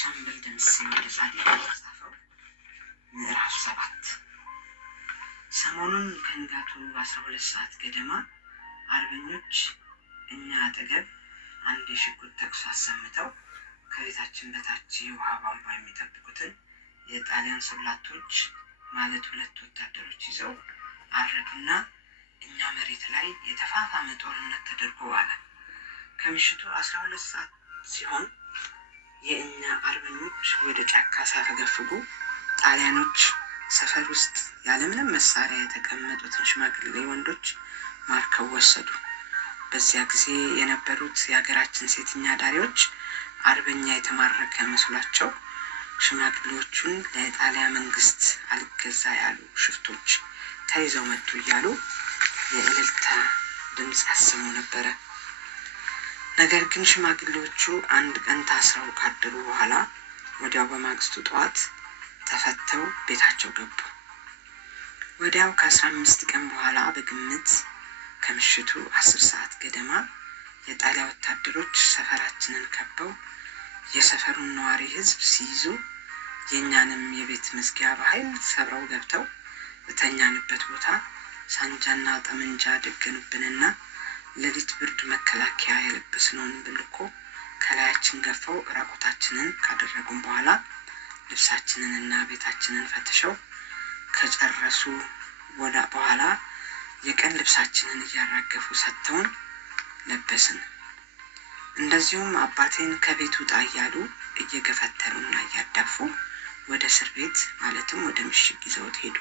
ሻምበል ደምሴ ወልደጻድቅ የተጻፈው ምዕራፍ 7። ሰሞኑን ከንጋቱ 12 ሰዓት ገደማ አርበኞች እኛ አጠገብ አንድ የሽጉጥ ተኩስ አሰምተው ከቤታችን በታች የውሃ ቧንቧ የሚጠብቁትን የጣሊያን ሶላቶች ማለት 2 ወታደሮች ይዘው አረዱና እኛ መሬት ላይ የተፋፋመ ጦርነት ተደርጎ ዋለ። ከምሽቱ 12 ሰዓት ሲሆን የእኛ አርበኞች ወደ ጫካ ሳፈገፍጉ ጣሊያኖች ሰፈር ውስጥ ያለምንም መሳሪያ የተቀመጡትን ሽማግሌ ወንዶች ማርከው ወሰዱ። በዚያ ጊዜ የነበሩት የሀገራችን ሴተኛ አዳሪዎች አርበኛ የተማረከ መስሏቸው ሽማግሌዎቹን ለጣሊያን መንግስት አልገዛ ያሉ ሽፍቶች ተይዘው መጡ እያሉ የእልልታ ድምፅ ያሰሙ ነበረ። ነገር ግን ሽማግሌዎቹ አንድ ቀን ታስረው ካደሩ በኋላ ወዲያው በማግስቱ ጠዋት ተፈተው ቤታቸው ገቡ። ወዲያው ከ15 ቀን በኋላ በግምት ከምሽቱ 10 ሰዓት ገደማ የጣሊያን ወታደሮች ሰፈራችንን ከበው የሰፈሩን ነዋሪ ህዝብ ሲይዙ የኛንም የቤት መዝጊያ በኃይል ሰብረው ገብተው በተኛንበት ቦታ ሳንጃና ጠመንጃ ደገኑብንና ለሊት ብርድ መከላከያ የለበስነውን ብልኮ ከላያችን ገፈው ራቆታችንን ካደረጉን በኋላ ልብሳችንንና ቤታችንን ፈትሸው ከጨረሱ በኋላ የቀን ልብሳችንን እያራገፉ ሰጥተውን ለበስን። እንደዚሁም አባቴን ከቤቱ ውጣ እያሉ እየገፈተሩና እያዳፉ ወደ እስር ቤት ማለትም ወደ ምሽግ ይዘውት ሄዱ።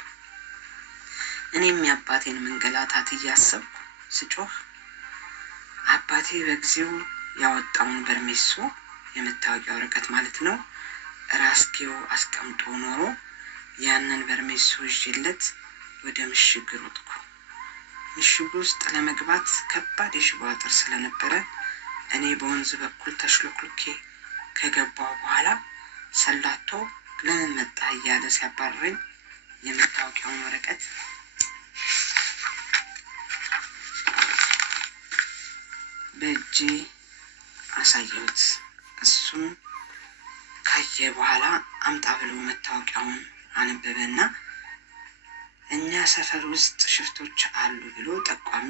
እኔም የአባቴን መንገላታት እያሰብኩ ስጮህ አባቴ በጊዜው ያወጣውን በርሜሶ የመታወቂያ ወረቀት ማለት ነው ራስጌው አስቀምጦ ኖሮ ያንን በርሜሶ ይዤለት ወደ ምሽግ ሮጥኩ። ምሽግ ውስጥ ለመግባት ከባድ የሽቦ አጥር ስለነበረ እኔ በወንዝ በኩል ተሽሎክልኬ ከገባው በኋላ ሰላቶ ለምን መጣ እያለ ሲያባረኝ የመታወቂያውን ወረቀት በእጄ አሳየሁት። እሱም ካየ በኋላ አምጣ ብሎ መታወቂያውን አነበበና እኛ ሰፈር ውስጥ ሽፍቶች አሉ ብሎ ጠቋሚ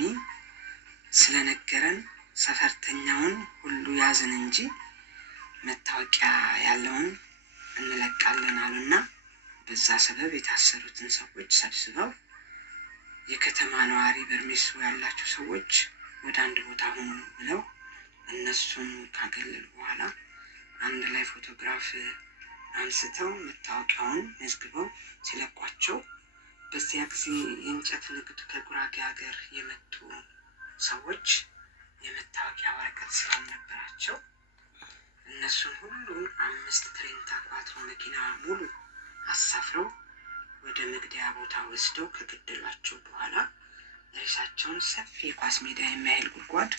ስለነገረን ሰፈርተኛውን ሁሉ ያዝን እንጂ መታወቂያ ያለውን እንለቃለን አሉና በዛ ሰበብ የታሰሩትን ሰዎች ሰብስበው የከተማ ነዋሪ በርሜሶ ያላቸው ሰዎች ወደ አንድ ቦታ ሆኑ ብለው እነሱን ካገለሉ በኋላ አንድ ላይ ፎቶግራፍ አንስተው መታወቂያውን መዝግበው ሲለቋቸው በዚያ ጊዜ የእንጨት ንግድ ከጉራጌ ሀገር የመጡ ሰዎች የመታወቂያ ወረቀት ስላልነበራቸው እነሱን ሁሉ 5 ትሬንታ ኳትሮ መኪና ሙሉ አሳፍረው ወደ መግደያ ቦታ ወስደው ከገደሏቸው በኋላ ሬሳቸውን ሰፊ የኳስ ሜዳ የሚያህል ጉድጓድ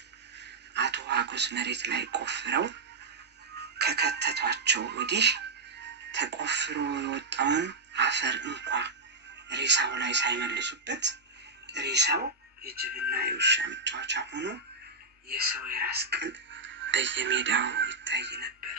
አቶ ሀጎስ መሬት ላይ ቆፍረው ከከተቷቸው ወዲህ ተቆፍሮ የወጣውን አፈር እንኳ ሬሳው ላይ ሳይመልሱበት ሬሳው የጅብና የውሻ መጫወቻ ሆኖ የሰው የራስ ቅል በየሜዳው ይታይ ነበር።